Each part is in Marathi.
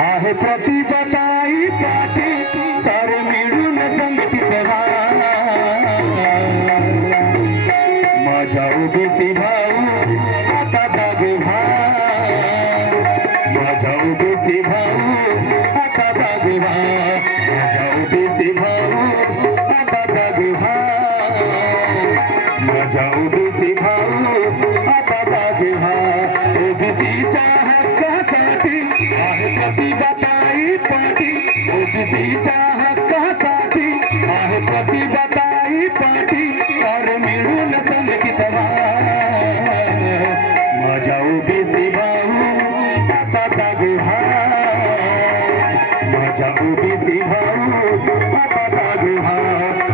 आहे प्रतिपताई पाठी. सारे मिळून संगतीत माझ्या उभीसी भाऊ आता जागे भा माझ्या उभीसी भाऊ आता जागे भा माझ्या उभीसी भाऊ आता जागे माझ्या उभी বেশি ভালো পাতা জাদু হা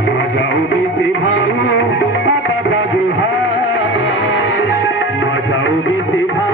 বাজাও বেশি ভালো পাতা জাদু হা বাজাও বেশি ভালো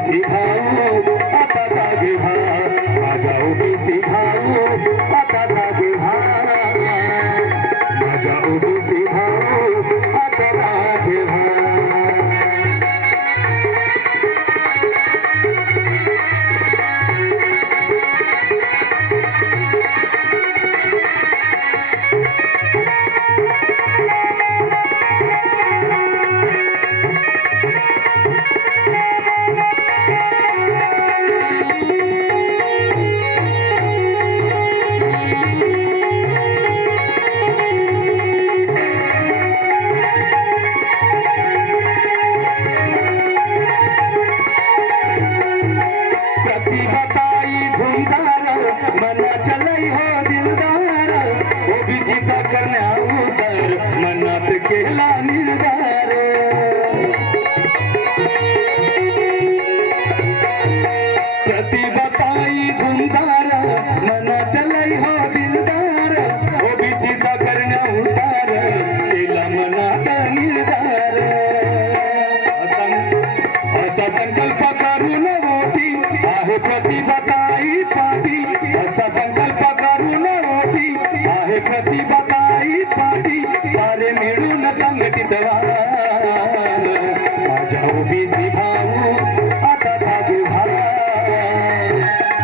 বেশি ভালো পাতা লাগে ভালো कन्या मनात के लानी मिळून संघटित माझ्या ओबीसी भाऊ आता जागू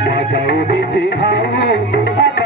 माझ्या ओबीसी भाऊ आता